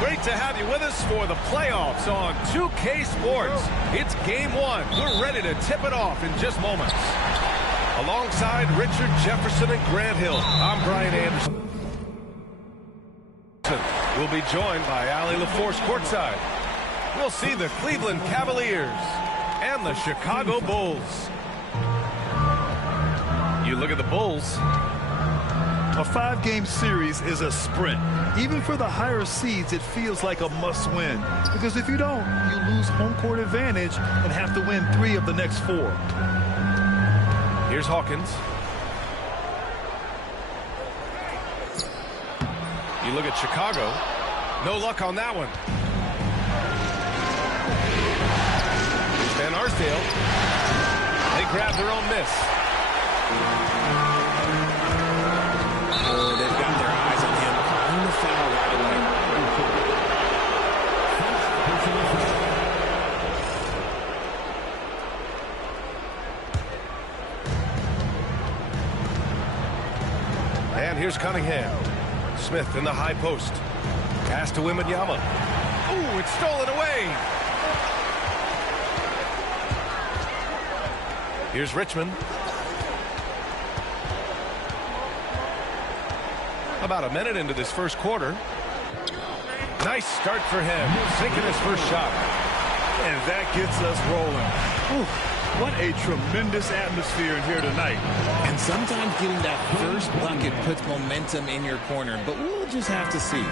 Great to have you with us for the playoffs on 2K Sports. It's game one. We're ready to tip it off in just moments. Alongside Richard Jefferson and Grant Hill, I'm Brian Anderson. We'll be joined by Allie LaForce courtside. We'll see the Cleveland Cavaliers and the Chicago Bulls. You look at the Bulls. A 5-game series is a sprint. Even for the higher seeds, it feels like a must-win. Because if you don't, you lose home court advantage and have to win 3 of the next 4. Here's Hawkins. You look at Chicago. No luck on that one. Here's Van Arsdale. They grab their own miss. Oh, they've got their eyes on him. On the foul right away. And here's Cunningham. Smith in the high post. Pass to Wembanyama. Ooh, it's stolen away. Here's Richmond. About a minute into this first quarter. Nice start for him. Sinking his first shot. And that gets us rolling. Ooh, what a tremendous atmosphere in here tonight. And sometimes getting that first bucket puts momentum in your corner, but we'll just have to see.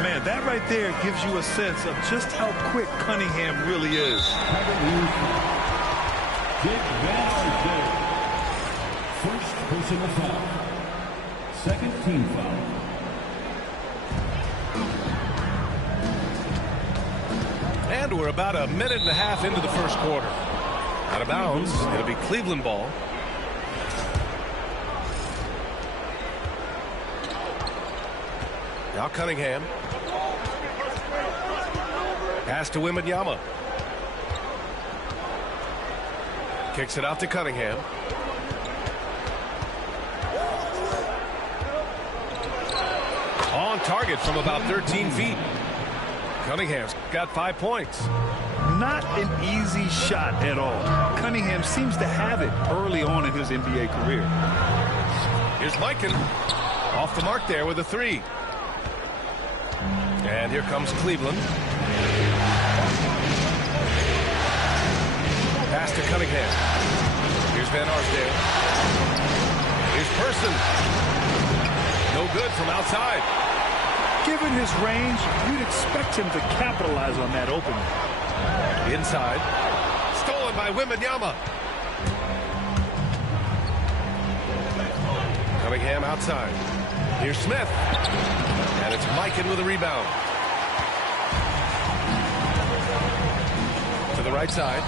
Man, that right there gives you a sense of just how quick Cunningham really is. First personal foul. Second team foul. And we're about a minute and a half into the first quarter. Out of bounds. It'll be Cleveland ball. Now Cunningham. Pass to Wembanyama. Kicks it out to Cunningham. On target from about 13 feet. Cunningham's got 5 points. Not an easy shot at all. Cunningham seems to have it early on in his NBA career. Here's Mikan. Off the mark there with a 3. And here comes Cleveland. Pass to Cunningham. Here's Van Arsdale. Here's Person. No good from outside. Given his range, you'd expect him to capitalize on that opening. Inside. Stolen by Wembanyama. Cunningham outside. Here's Smith. And it's Mikan with a rebound. To the right side.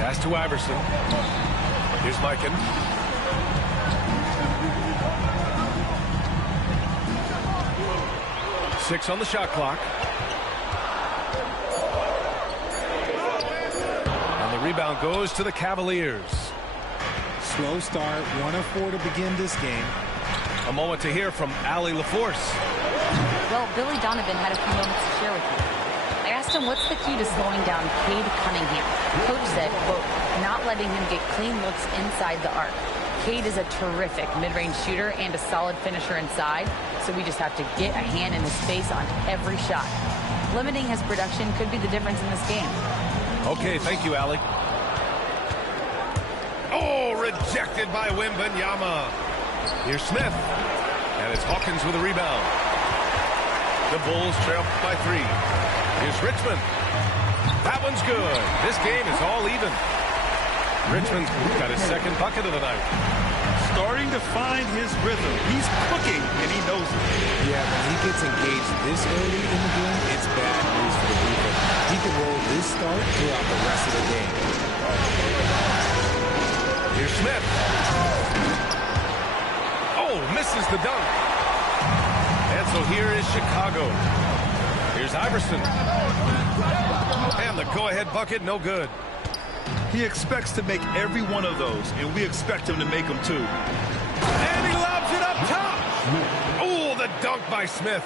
Pass to Iverson. Here's Mikan. Six on the shot clock. And the rebound goes to the Cavaliers. Slow start, 1 of 4 to begin this game. A moment to hear from Allie LaForce. Well, Billy Donovan had a few moments to share with me. I asked him what's the key to slowing down Cade Cunningham. Coach said, quote, not letting him get clean looks inside the arc. Cade is a terrific mid-range shooter and a solid finisher inside, so we just have to get a hand in his face on every shot. Limiting his production could be the difference in this game. Okay, thank you, Allie. Oh, rejected by Wembanyama. Here's Smith. And it's Hawkins with a rebound. The Bulls trail by 3. Here's Richmond. That one's good. This game is all even. Richmond's got his second bucket of the night. starting to find his rhythm. He's cooking, and he knows it. Yeah, when he gets engaged this early in the game, it's bad news for the defense. He can roll this start throughout the rest of the game. Here's Smith. Oh, misses the dunk. And so here is Chicago. Here's Iverson. And the go-ahead bucket, no good. He expects to make every one of those, and we expect him to make them too. And he lobs it up top. Oh, the dunk by Smith.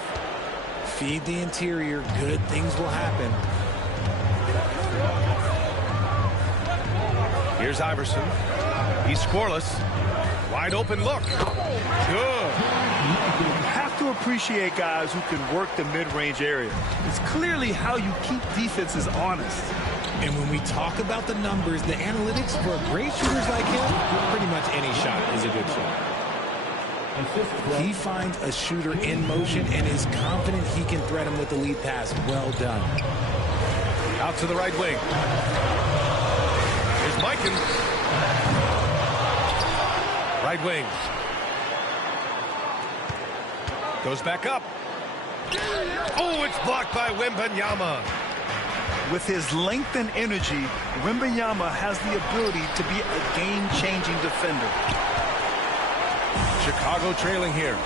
Feed the interior, good things will happen. Here's Iverson. He's scoreless. Wide open look. Good. You have to appreciate guys who can work the mid-range area. It's clearly how you keep defenses honest. And when we talk about the numbers, the analytics for great shooters like him, pretty much any shot is a good shot. He finds a shooter in motion and is confident he can thread him with the lead pass. Well done. Out to the right wing. Here's Mikan. Right wing. Goes back up. Oh, it's blocked by Wembanyama. With his length and energy, Wembanyama has the ability to be a game-changing defender. Chicago trailing here.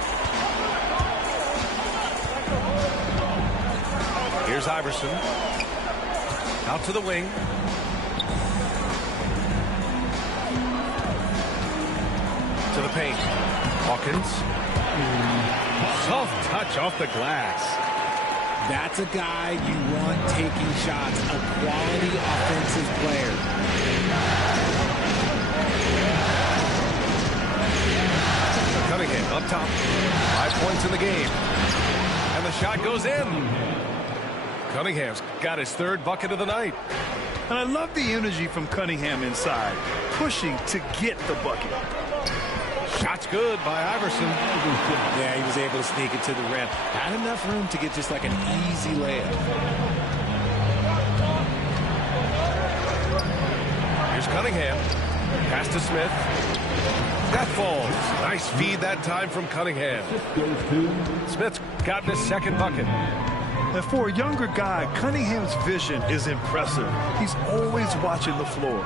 Here's Iverson. Out to the wing. To the paint. Hawkins. Soft touch off the glass. That's a guy you want taking shots, a quality offensive player. Cunningham up top. 5 points in the game. And the shot goes in. Cunningham's got his third bucket of the night. And I love the energy from Cunningham inside, pushing to get the bucket. Shot's good by Iverson. Yeah, he was able to sneak it to the rim. Had enough room to get just like an easy layup. Here's Cunningham. Pass to Smith. That falls. Nice feed that time from Cunningham. Smith's gotten his second bucket. And for a younger guy, Cunningham's vision is impressive. He's always watching the floor.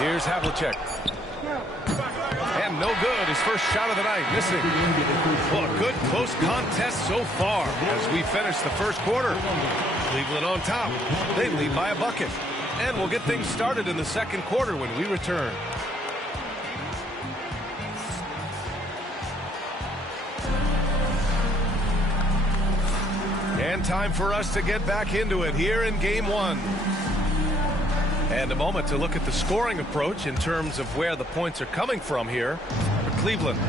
Here's Havlicek. And no good. His first shot of the night, missing. Well, a good close contest so far as we finish the first quarter. Cleveland on top. They lead by a bucket. And we'll get things started in the second quarter when we return. And time for us to get back into it here in game one. And a moment to look at the scoring approach in terms of where the points are coming from here for Cleveland.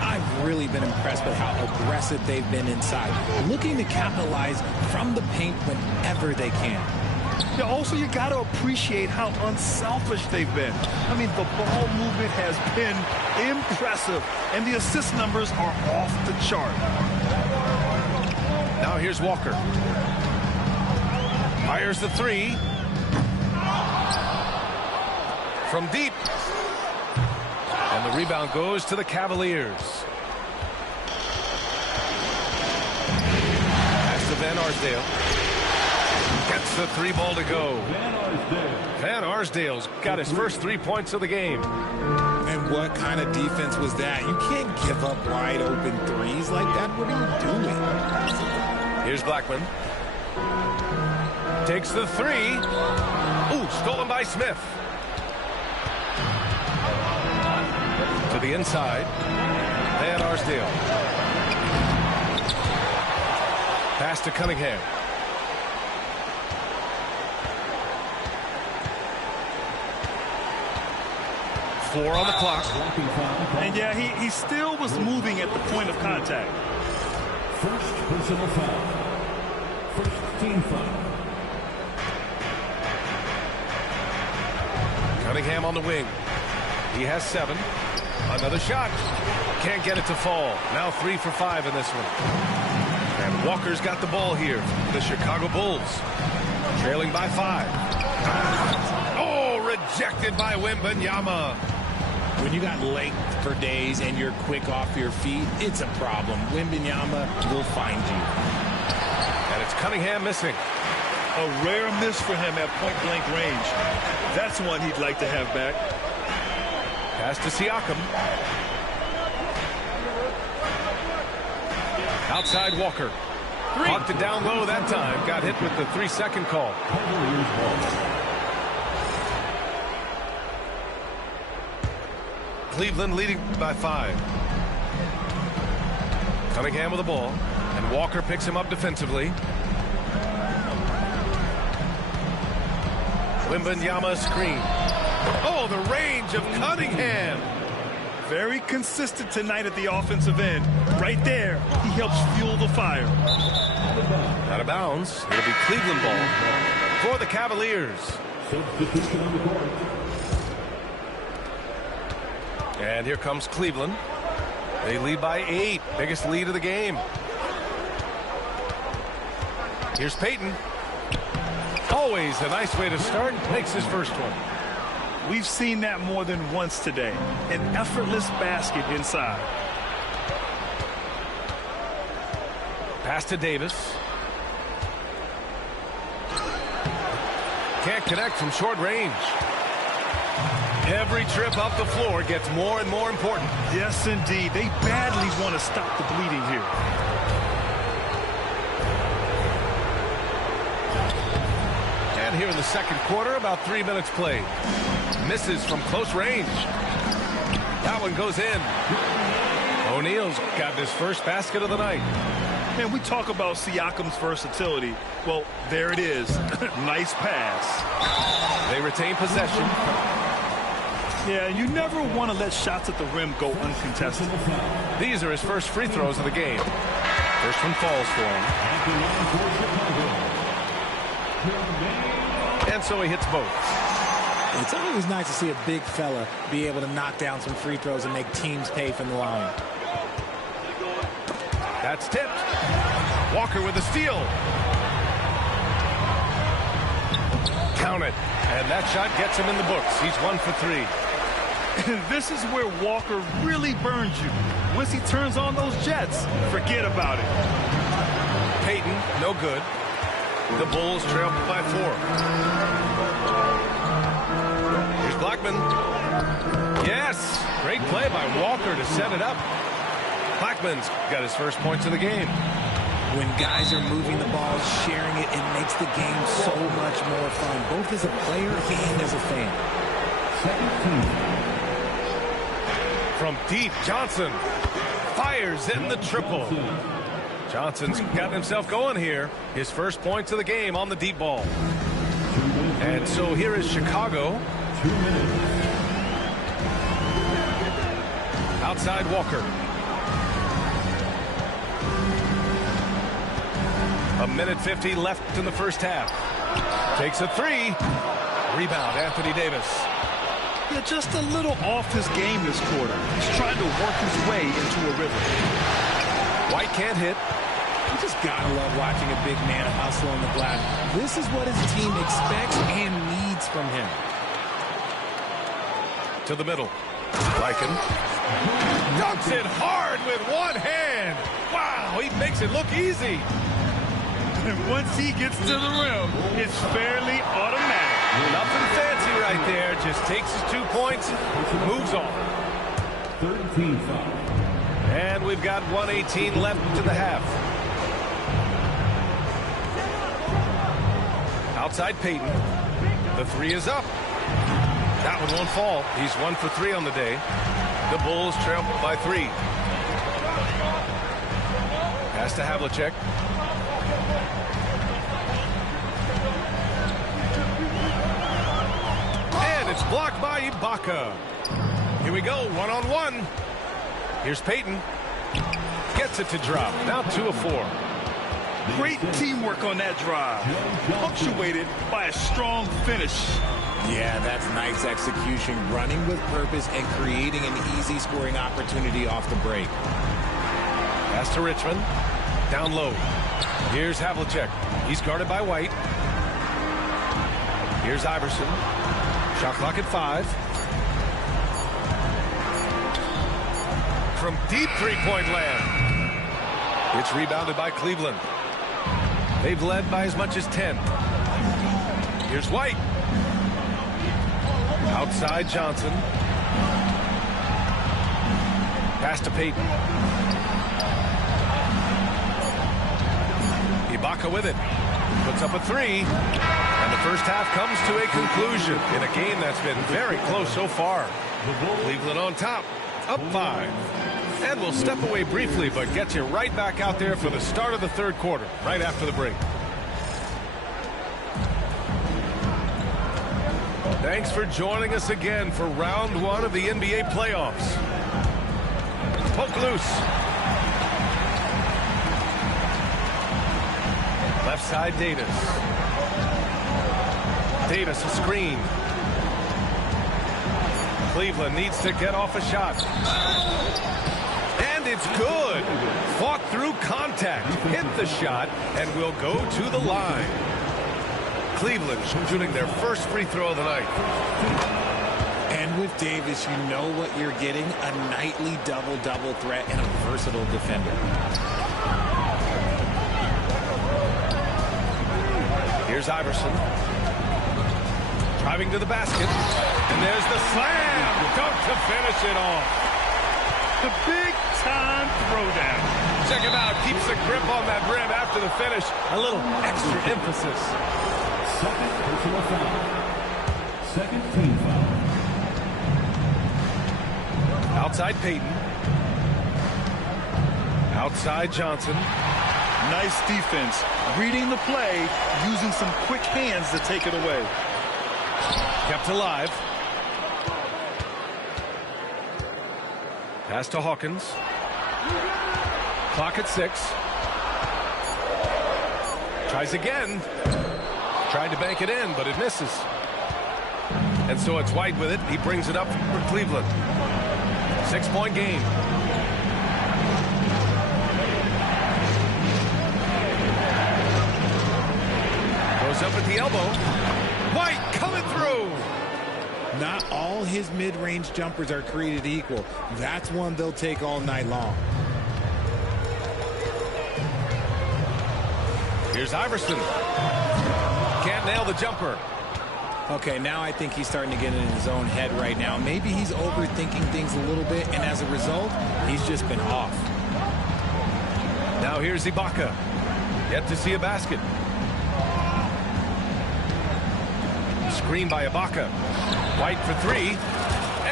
I've really been impressed with how aggressive they've been inside, looking to capitalize from the paint whenever they can. Yeah, also, you got to appreciate how unselfish they've been. I mean, the ball movement has been impressive, and the assist numbers are off the chart. Now here's Walker. Fires the three. From deep. And the rebound goes to the Cavaliers. Pass to Van Arsdale. Gets the three ball to go. Van Arsdale's got his first 3 points of the game. And what kind of defense was that? You can't give up wide open threes like that. What are you doing? Here's Blackman. Takes the three. Ooh, stolen by Smith. To the inside. Van Arsdale. Pass to Cunningham. Four on the clock. And yeah, he still was moving at the point of contact. First personal foul. First team foul. Cunningham on the wing. He has 7. Another shot. Can't get it to fall. Now 3 for 5 in this one. And Walker's got the ball here. The Chicago Bulls. Trailing by 5. Oh, rejected by Wembanyama. When you got length for days and you're quick off your feet, it's a problem. Wembanyama will find you. And it's Cunningham missing. A rare miss for him at point-blank range. That's one he'd like to have back. Pass to Siakam. Outside Walker. Locked it down low that time. Got hit with the 3-second call. Cleveland leading by 5. Cunningham with the ball. And Walker picks him up defensively. Wembanyama screen. Oh, the range of Cunningham. Very consistent tonight at the offensive end. Right there, he helps fuel the fire. Out of bounds. It'll be Cleveland ball for the Cavaliers. And here comes Cleveland. They lead by 8. Biggest lead of the game. Here's Payton. Always a nice way to start. Makes his first one. We've seen that more than once today. An effortless basket inside. Pass to Davis. Can't connect from short range. Every trip up the floor gets more and more important. Yes, indeed. They badly want to stop the bleeding here. And here in the second quarter, about 3 minutes played. Misses from close range. That one goes in. O'Neal's got his first basket of the night. Man, we talk about Siakam's versatility. Well, there it is. Nice pass. They retain possession. Yeah, you never want to let shots at the rim go uncontested. These are his first free throws of the game. First one falls for him. And so he hits both. It's always nice to see a big fella be able to knock down some free throws and make teams pay from the line. That's tipped. Walker with a steal. Count it. And that shot gets him in the books. He's 1 for 3. This is where Walker really burns you. Once he turns on those jets, forget about it. Payton, no good. The Bulls trail by 4. Here's Blackman. Yes, great play by Walker to set it up. Blackman's got his first points of the game. When guys are moving the ball, sharing it, it makes the game so much more fun, both as a player and as a fan. From deep, Johnson fires in the triple. Johnson's got himself going here. His first points of the game on the deep ball. And so here is Chicago. 2 minutes. Outside Walker. A minute 50 left in the first half. Takes a 3. Rebound, Anthony Davis. Yeah, just a little off his game this quarter. He's trying to work his way into a rhythm. White can't hit. You just gotta love watching a big man hustle on the glass. This is what his team expects and needs from him. To the middle. Lycan. Dunks it hard with one hand. Wow, he makes it look easy. And once he gets to the rim, it's fairly automatic. Nothing fancy right there. Just takes his 2 points, moves on. 13-5. And we've got 1:18 left to the half. Outside Payton. The 3 is up. That one won't fall. He's 1 for 3 on the day. The Bulls trail by 3. Pass to Havlicek. And it's blocked by Ibaka. Here we go, 1-on-1. Here's Payton. Gets it to drop. Now 2 of 4. Great teamwork on that drive. Punctuated by a strong finish. Yeah, that's nice execution, running with purpose and creating an easy scoring opportunity off the break. Pass to Richmond. Down low. Here's Havlicek. He's guarded by White. Here's Iverson. Shot clock at 5. from deep three-point land. It's rebounded by Cleveland. They've led by as much as 10. Here's White. Outside Johnson. Pass to Payton. Ibaka with it. Puts up a three. And the first half comes to a conclusion in a game that's been very close so far. Cleveland on top, up 5. And we'll step away briefly, but get you right back out there for the start of the third quarter, right after the break. Thanks for joining us again for round 1 of the NBA playoffs. Poke loose. Left side, Davis. Davis, a screen. Cleveland needs to get off a shot. And it's good. Fought through contact, hit the shot, and will go to the line. Cleveland shooting their first free throw of the night. And with Davis, you know what you're getting, a nightly double-double threat and a versatile defender. Here's Iverson. Driving to the basket. And there's the slam. Dunk to finish it off. The big-time throwdown. Check him out. Keeps the grip on that rim after the finish. A little extra emphasis. Second personal foul. Second team foul. Outside Payton. Outside Johnson. Nice defense. Reading the play, using some quick hands to take it away. Kept alive. Pass to Hawkins. Clock at 6. Tries again. Tried to bank it in, but it misses. And so it's White with it. He brings it up for Cleveland. 6-point game. Goes up at the elbow. White coming through. Not all his mid-range jumpers are created equal. That's one they'll take all night long. Here's Iverson. Can't nail the jumper. Okay, now I think he's starting to get in his own head right now. Maybe he's overthinking things a little bit, and as a result, he's just been off. Now here's Ibaka. Yet to see a basket. Screen by Ibaka. White for 3.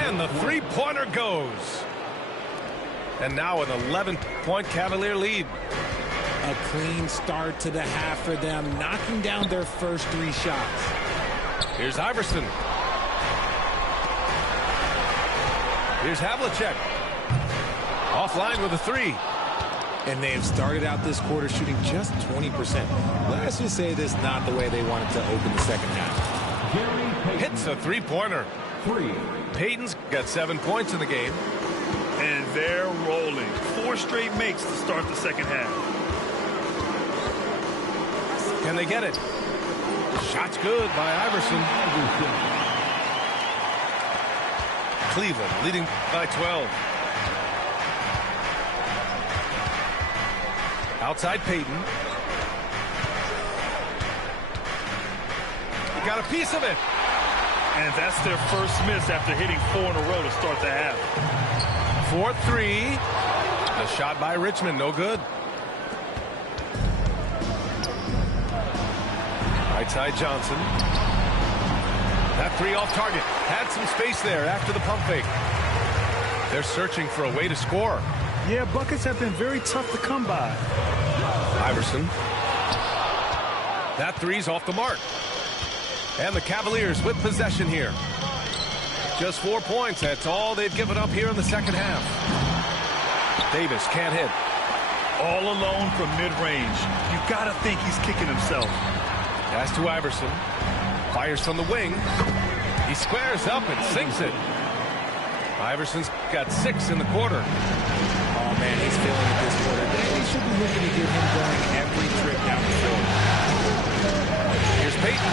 And the three-pointer goes. And now an 11-point Cavalier lead. A clean start to the half for them, knocking down their first 3 shots. Here's Iverson. Here's Havlicek. Offline with a 3. And they have started out this quarter shooting just 20%. Let's just say this is not the way they wanted to open the second half. Hits a three-pointer. 3. Payton's got 7 points in the game. And they're rolling. 4 straight makes to start the second half. Can they get it? Shot's good by Iverson. Cleveland leading by 12. Outside Payton. He got a piece of it. And that's their first miss after hitting 4 in a row to start the half. 4-3. The shot by Richmond, no good. Right side Johnson. That 3 off target. Had some space there after the pump fake. They're searching for a way to score. Yeah, buckets have been very tough to come by. Iverson. That 3's off the mark. And the Cavaliers with possession here. Just 4 points. That's all they've given up here in the second half. Davis can't hit. All alone from mid-range. You gotta think he's kicking himself. Pass to Iverson. Fires from the wing. He squares up and sinks it. Iverson's got 6 in the quarter. Oh, man, he's feeling it this quarter. They should be looking to get him going every trip down the field. Here's Payton.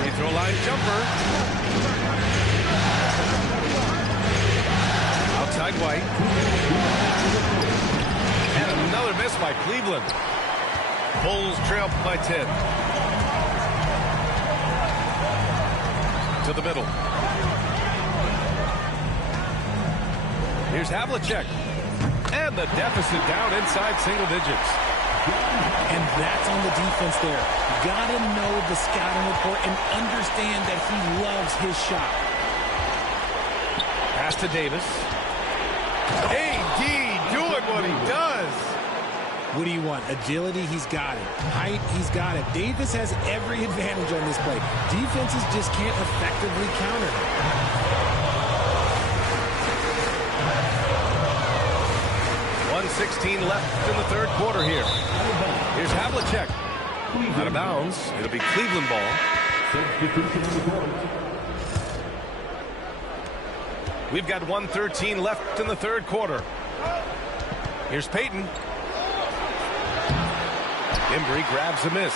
Free throw line jumper. Outside White. miss by Cleveland. Bulls trail by 10. To the middle. Here's Havlicek. And the deficit down inside single digits. And that's on the defense there. Gotta know the scouting report and understand that he loves his shot. Pass to Davis. AD doing what he does. What do you want? Agility? He's got it. Height? He's got it. Davis has every advantage on this play. Defenses just can't effectively counter him. 1:16 left in the third quarter here. Here's Havlicek. Out of bounds. It'll be Cleveland ball. We've got 1:13 left in the third quarter. Here's Payton. Embry grabs a miss.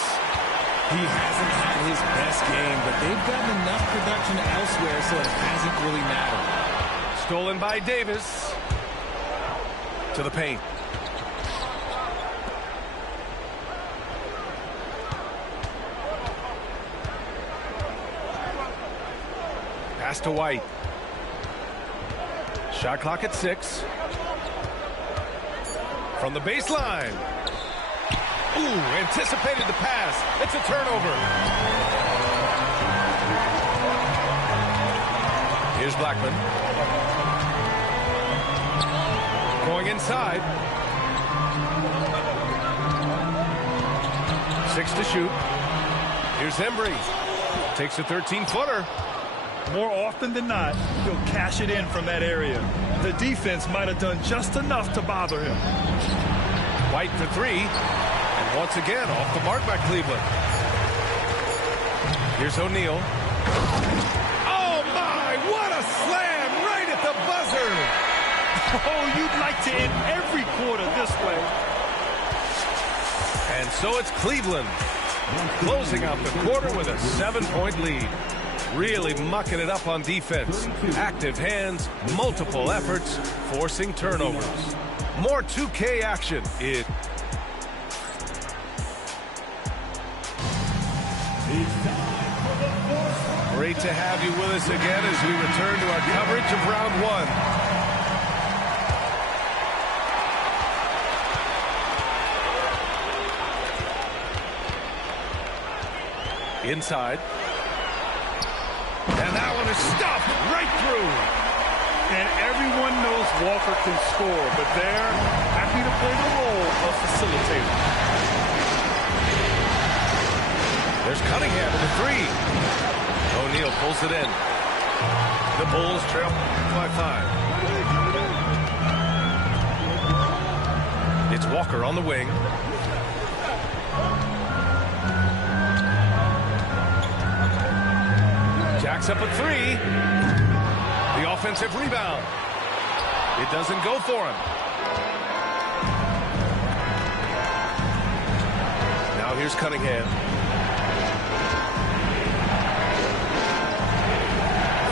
He hasn't had his best game, but they've gotten enough production elsewhere, so it hasn't really mattered. Stolen by Davis. To the paint. Pass to White. Shot clock at 6. From the baseline. Ooh, anticipated the pass. It's a turnover. Here's Blackman. Going inside. 6 to shoot. Here's Embry. Takes a 13-footer. More often than not, he'll cash it in from that area. The defense might have done just enough to bother him. White for 3. And once again, off the mark by Cleveland. Here's O'Neal. Oh, my! What a slam right at the buzzer! Oh, you'd like to end every quarter this way. And so it's Cleveland closing out the quarter with a 7-point lead. Really mucking it up on defense. Active hands, multiple efforts, forcing turnovers. More 2K action. Great to have you with us again as we return to our coverage of round 1. Inside. And that one is stuffed right through. And everyone knows Walker can score, but they're happy to play the role of facilitator. There's Cunningham with the 3. O'Neal pulls it in. The Bulls trail by 5. It's Walker on the wing. Jacks up a 3. The offensive rebound. It doesn't go for him. Now here's Cunningham.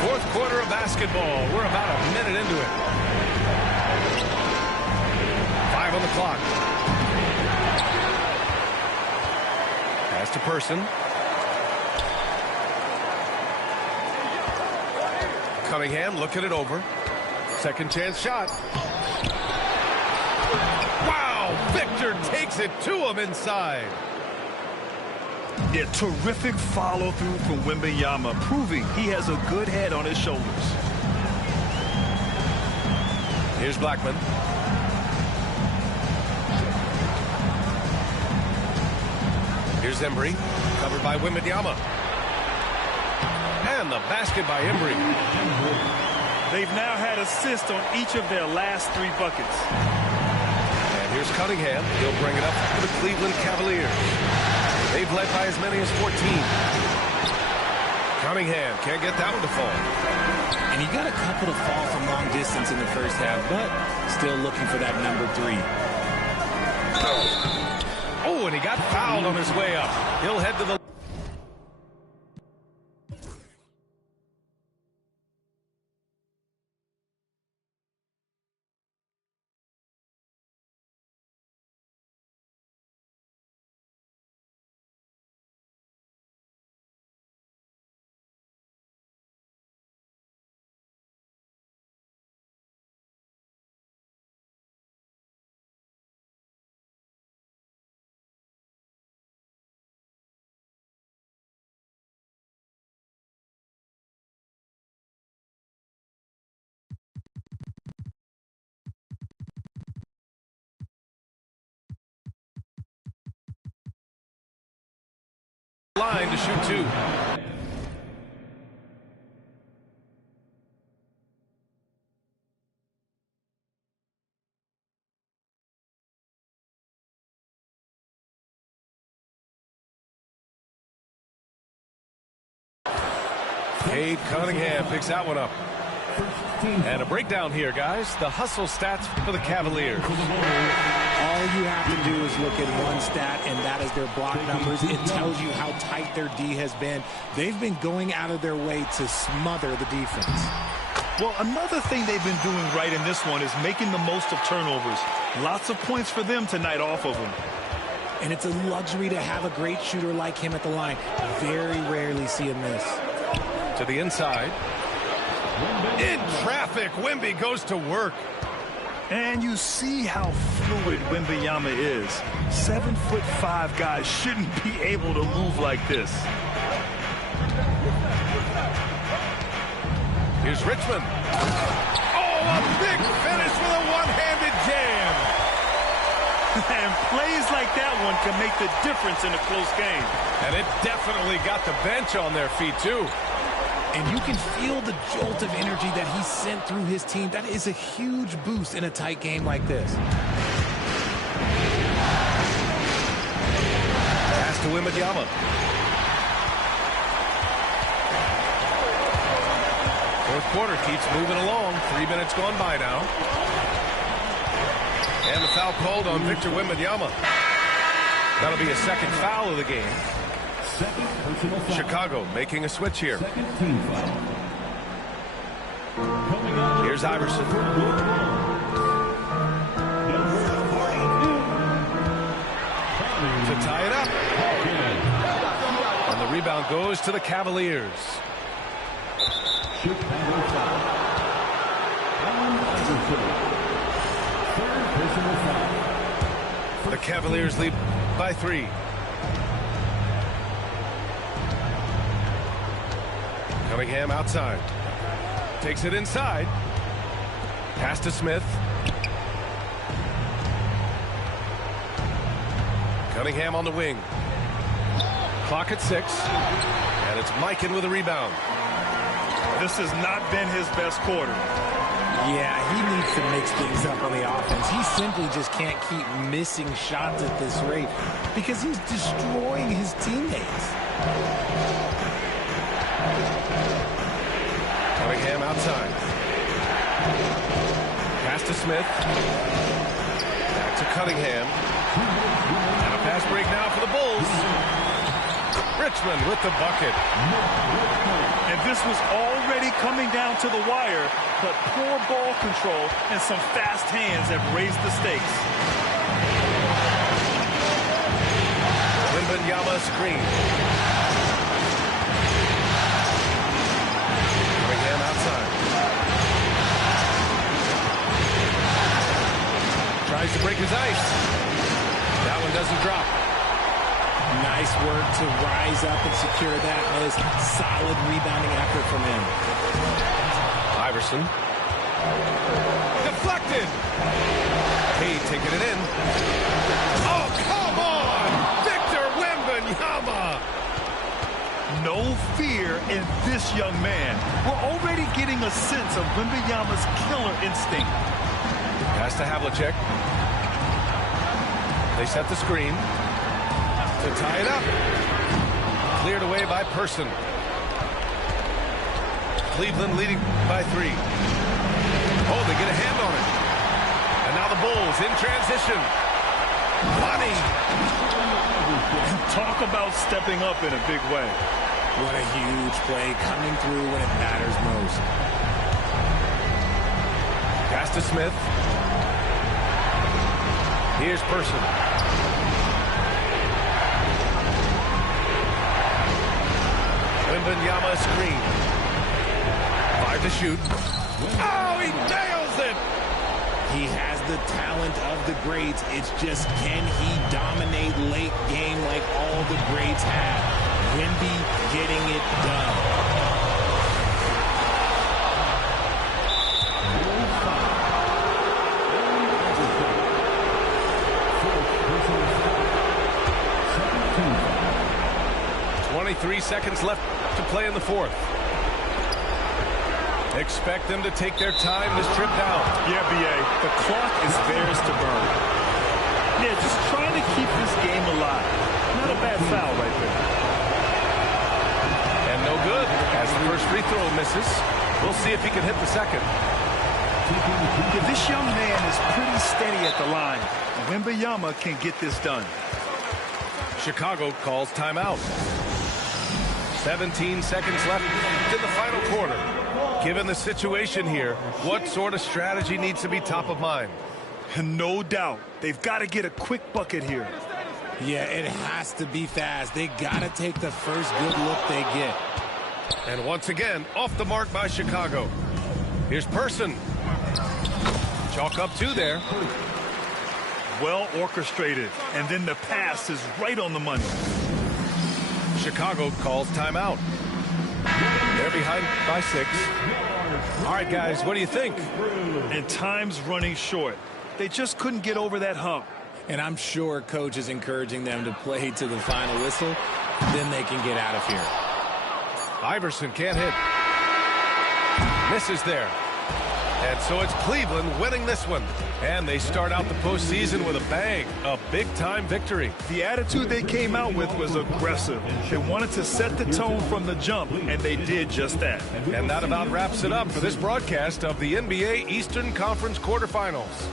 Fourth quarter of basketball. We're about a minute into it. 5 on the clock. Pass to Person. Cunningham looking it over. Second chance shot. Wow! Victor takes it to him inside. Yeah, terrific follow-through from Wembanyama, proving he has a good head on his shoulders. Here's Blackman. Here's Embry, covered by Wembanyama. And the basket by Embry. They've now had assists on each of their last 3 buckets. And here's Cunningham. He'll bring it up for the Cleveland Cavaliers. They've led by as many as 14. Cunningham can't get that one to fall. And he got a couple to fall from long distance in the first half, but still looking for that number 3. Oh, and he got fouled on his way up. He'll head to the line to shoot two. Cade Cunningham picks that one up. And a breakdown here, guys. The hustle stats for the Cavaliers. All you have to do is look at one stat, and that is their block numbers. It tells you how tight their D has been. They've been going out of their way to smother the defense. Well, another thing they've been doing right in this one is making the most of turnovers. Lots of points for them tonight off of them. And it's a luxury to have a great shooter like him at the line. Very rarely see a miss. To the inside. In traffic, Wemby goes to work. And you see how fluid Wembanyama is. 7'5" guys shouldn't be able to move like this. Here's Richmond. Oh, a big finish with a one-handed jam. And plays like that one can make the difference in a close game. And it definitely got the bench on their feet, too. And you can feel the jolt of energy that he sent through his team. That is a huge boost in a tight game like this. Pass to Wembanyama. Fourth quarter keeps moving along. 3 minutes gone by now. And the foul called on Victor Wembanyama. That'll be a second foul of the game. Second personal foul. Chicago making a switch here. Second team foul. Coming on. Here's Iverson. To tie it up. And the rebound goes to the Cavaliers. Chicago foul. Allen Iverson. Third personal foul. The Cavaliers lead by 3. Cunningham outside. Takes it inside. Pass to Smith. Cunningham on the wing. Clock at 6. And it's Mikan with a rebound. This has not been his best quarter. Yeah, he needs to mix things up on the offense. He simply just can't keep missing shots at this rate because he's destroying his teammates. Cunningham outside. Pass to Smith. Back to Cunningham. And a fast break now for the Bulls. Richmond with the bucket. And this was already coming down to the wire, but poor ball control and some fast hands have raised the stakes. Wembanyama screen. Cunningham outside. Tries to break his ice. That one doesn't drop. Nice work to rise up and secure that miss. Solid rebounding effort from him. Iverson. Deflected. Cade taking it in. Oh, come on! Victor Wembanyama! No fear in this young man. We're already getting a sense of Wembanyama's killer instinct. Pass to Havlicek. They set the screen. To tie it up. Cleared away by Person. Cleveland leading by 3. Oh, they get a hand on it. And now the Bulls in transition. Money. Talk about stepping up in a big way. What a huge play coming through when it matters most. Pass to Smith. Here's Person. Wembanyama screen. 5 to shoot. Oh, he nails it! He has the talent of the greats. It's just, can he dominate late game like all the greats have? Wemby getting it done. 3 seconds left to play in the fourth. Expect them to take their time this trip down. Yeah, B.A., the clock is theirs to burn. Yeah, just trying to keep this game alive. Not a bad foul right there. And no good, as the first free throw misses. We'll see if he can hit the second. Yeah, this young man is pretty steady at the line. Wembanyama can get this done. Chicago calls timeout. 17 seconds left in the final quarter. Given the situation here, what sort of strategy needs to be top of mind? No doubt. They've got to get a quick bucket here. Yeah, it has to be fast. They got to take the first good look they get. And once again, off the mark by Chicago. Here's Person. Chalk up 2 there. Well orchestrated, and then the pass is right on the money. Chicago calls timeout. They're behind by 6. All right, guys, what do you think? And time's running short. They just couldn't get over that hump. And I'm sure coach is encouraging them to play to the final whistle. Then they can get out of here. Iverson can't hit. Misses there. And so it's Cleveland winning this one. And they start out the postseason with a bang. A big-time victory. The attitude they came out with was aggressive. They wanted to set the tone from the jump, and they did just that. And that about wraps it up for this broadcast of the NBA Eastern Conference quarterfinals.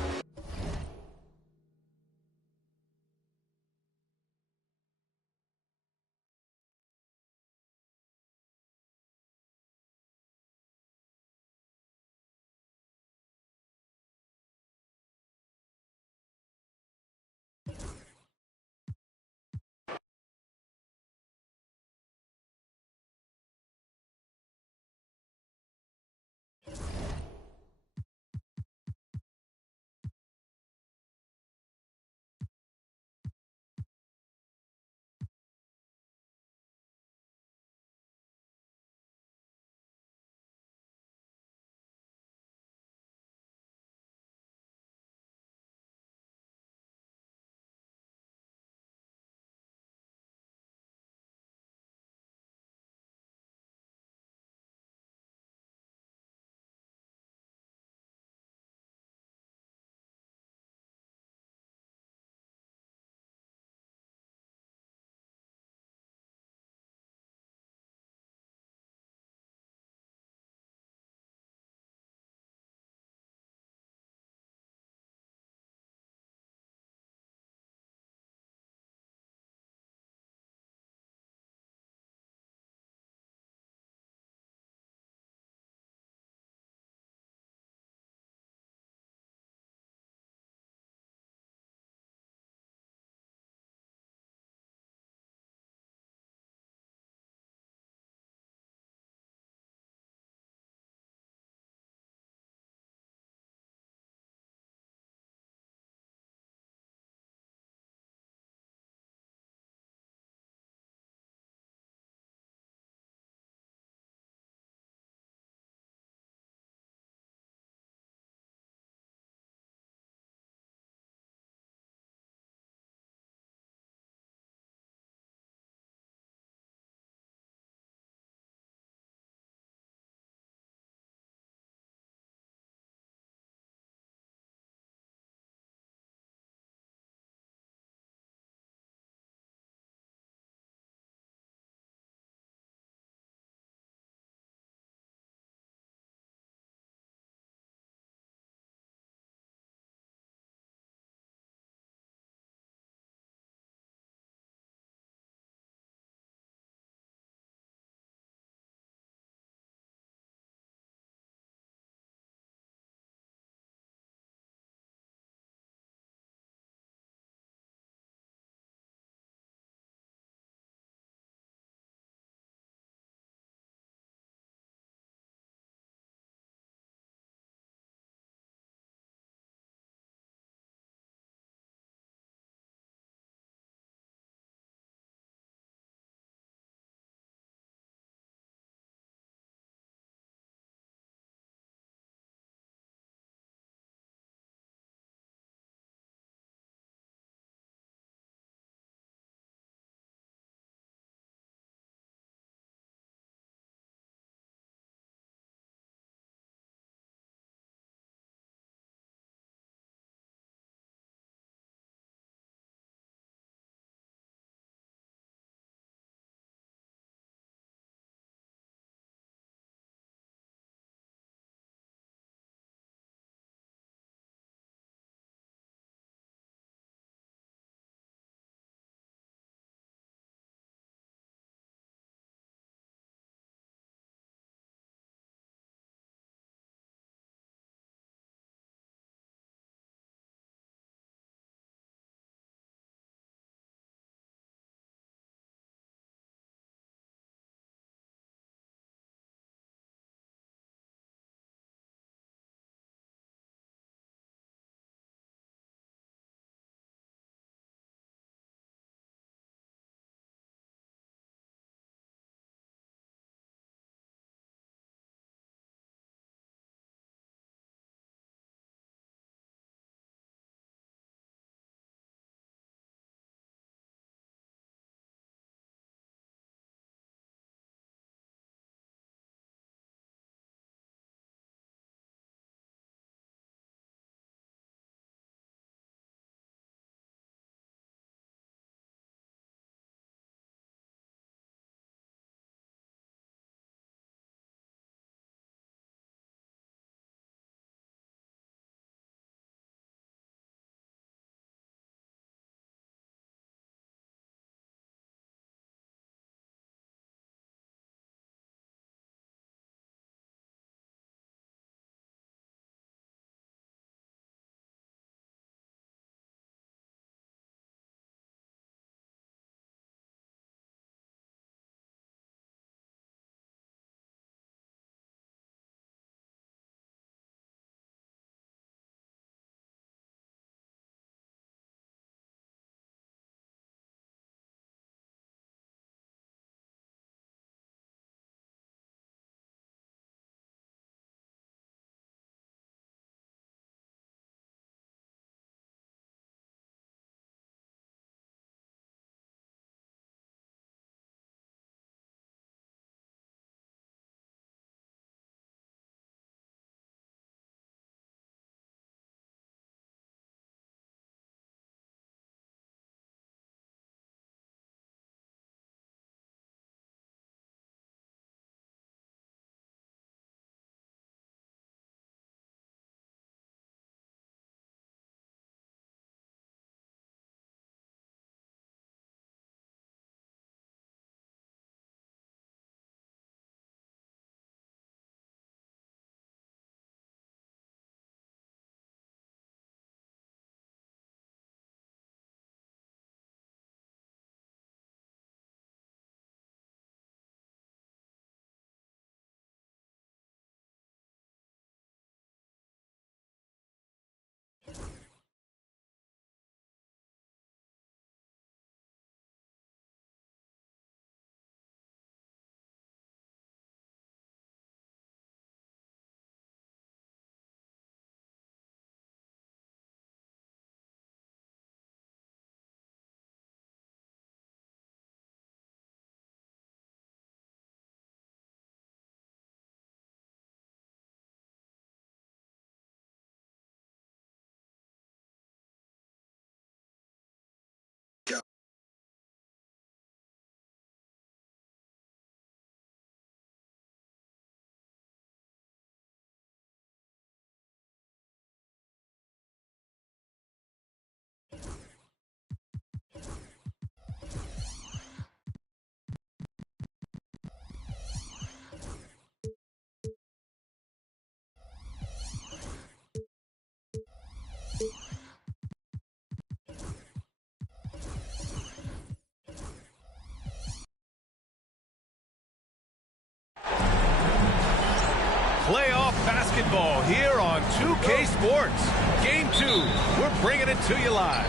playoff basketball here on 2K Sports. Game 2, we're bringing it to you live.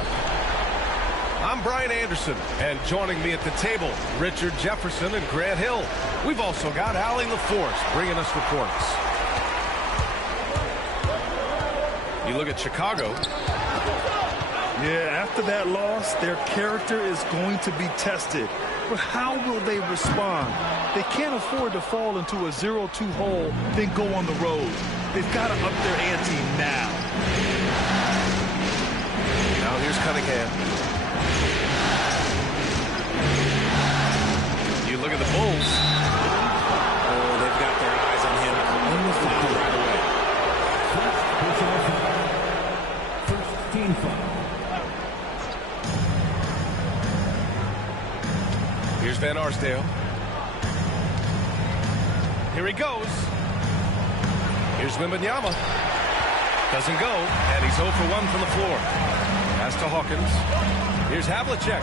I'm Brian Anderson, and joining me at the table, Richard Jefferson and Grant Hill. We've also got Allie LaForce bringing us reports. You look at Chicago. Yeah, after that loss, their character is going to be tested. But how will they respond? They can't afford to fall into a 0-2 hole, then go on the road. They've got to up their ante now. Now here's Cunningham. You look at the Bulls. Oh, they've got their eyes on him. Almost foul right away. First team foul. Here's Van Arsdale. Here he goes. Here's Wembanyama. Doesn't go, and he's 0 for 1 from the floor. Pass to Hawkins. Here's Havlicek.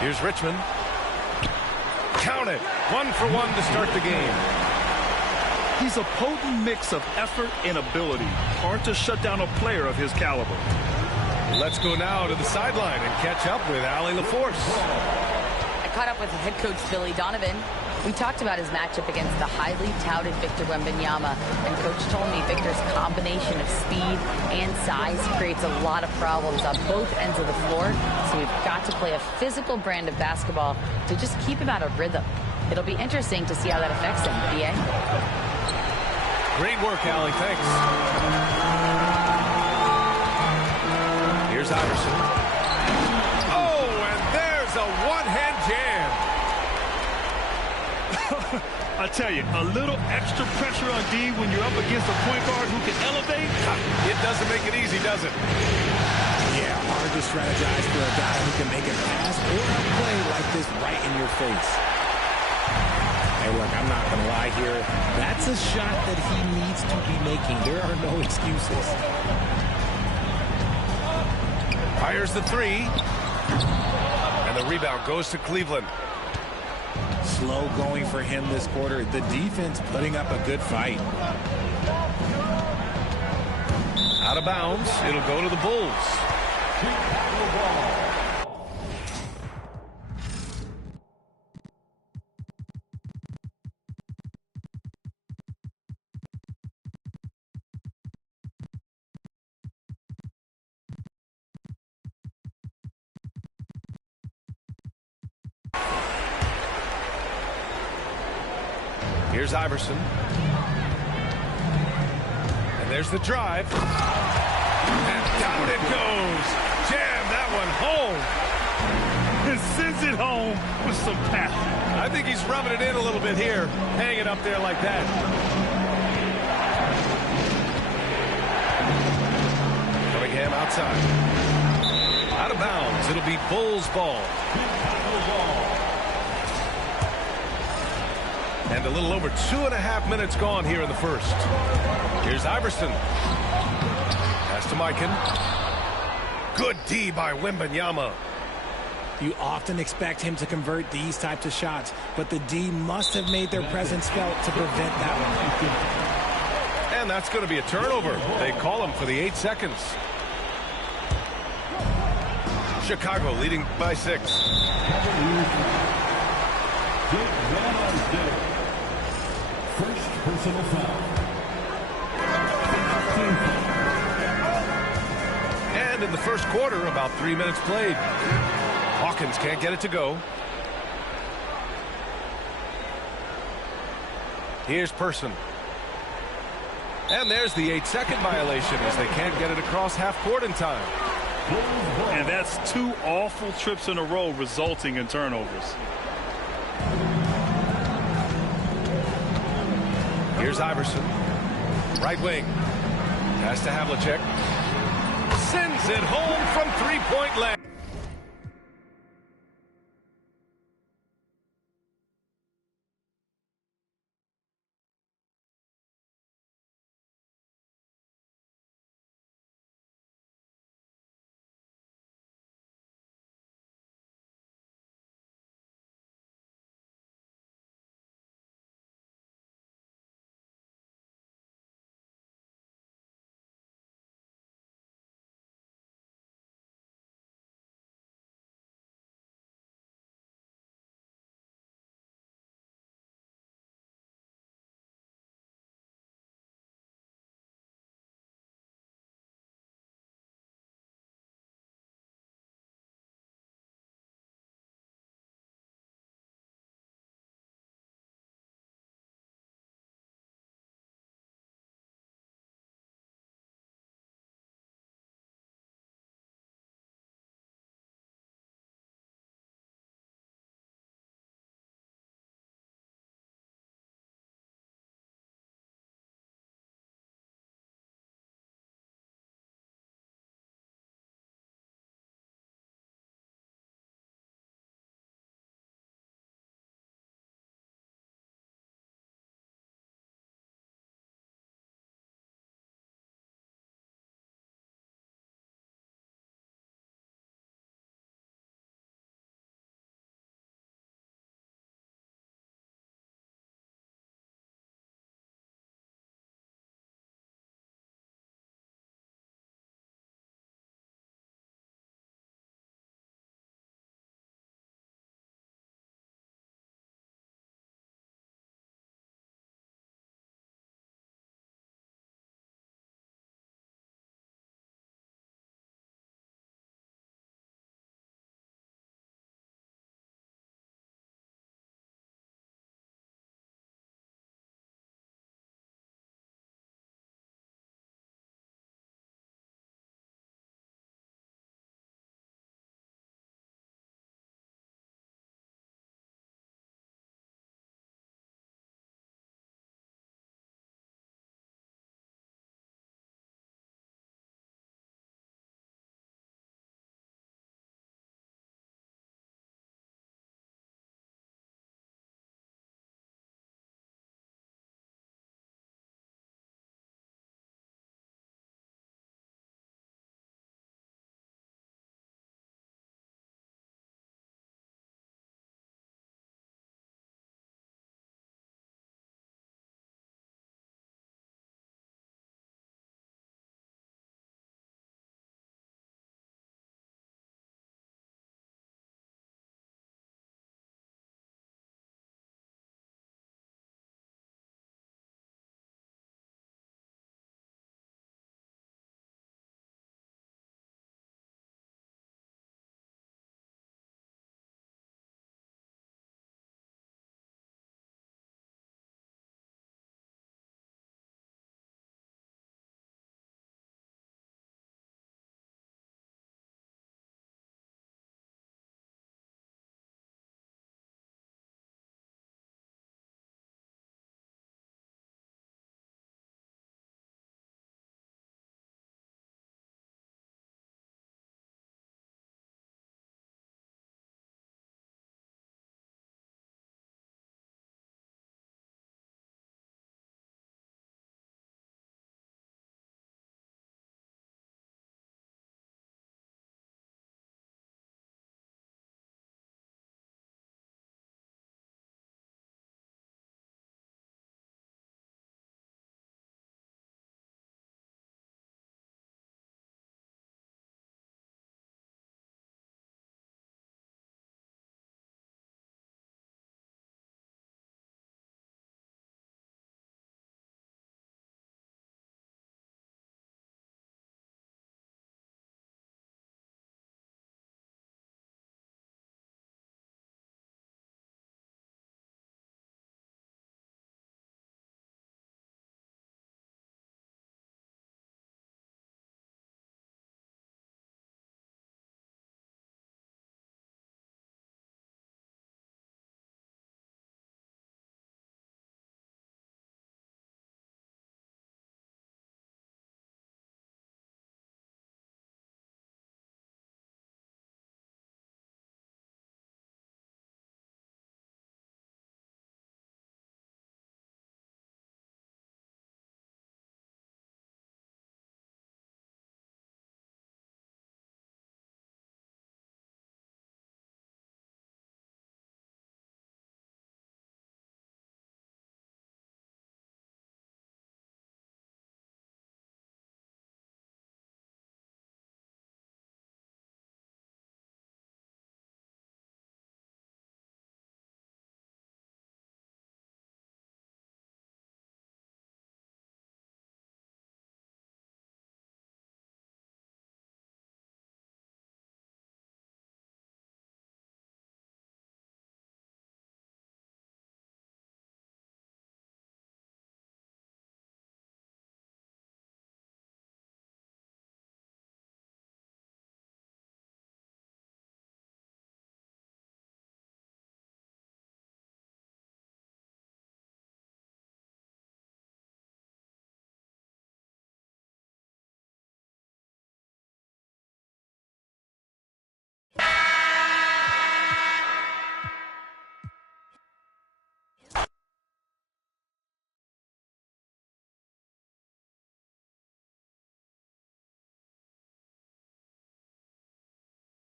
Here's Richmond. Count it. 1 for 1 to start the game. He's a potent mix of effort and ability. Hard to shut down a player of his caliber. Let's go now to the sideline and catch up with Allie LaForce. Caught up with head coach Billy Donovan. We talked about his matchup against the highly touted Victor Wembanyama, and coach told me Victor's combination of speed and size creates a lot of problems on both ends of the floor, so we've got to play a physical brand of basketball to just keep him out of rhythm. It'll be interesting to see how that affects him, BA. Great work, Allie. Thanks. Here's Iverson. A one-hand jam. I tell you, a little extra pressure on D when you're up against a point guard who can elevate. It doesn't make it easy, does it? Yeah, hard to strategize for a guy who can make a pass or a play like this right in your face. Hey, look, I'm not going to lie here. That's a shot that he needs to be making. There are no excuses. Fires the three. And the rebound goes to Cleveland. Slow going for him this quarter. The defense putting up a good fight. Out of bounds. It'll go to the Bulls. Here's Iverson. And there's the drive. And down it goes. Jam that one home. And sends it home with some passion. I think he's rubbing it in a little bit here. Hang it up there like that. Cunningham outside. Out of bounds. It'll be Bulls ball. And a little over 2.5 minutes gone here in the first. Here's Iverson. Pass to Mikan. Good D by Wembanyama. You often expect him to convert these types of shots, but the D must have made their presence felt to prevent that one. And that's going to be a turnover. They call him for the 8 seconds. Chicago leading by 6. First personal foul. And in the first quarter, about 3 minutes played. Hawkins can't get it to go. Here's Person. And there's the 8-second violation as they can't get it across half court in time. And that's 2 awful trips in a row resulting in turnovers. Here's Iverson. Right wing. Pass to Havlicek. Sends it home from 3-point land.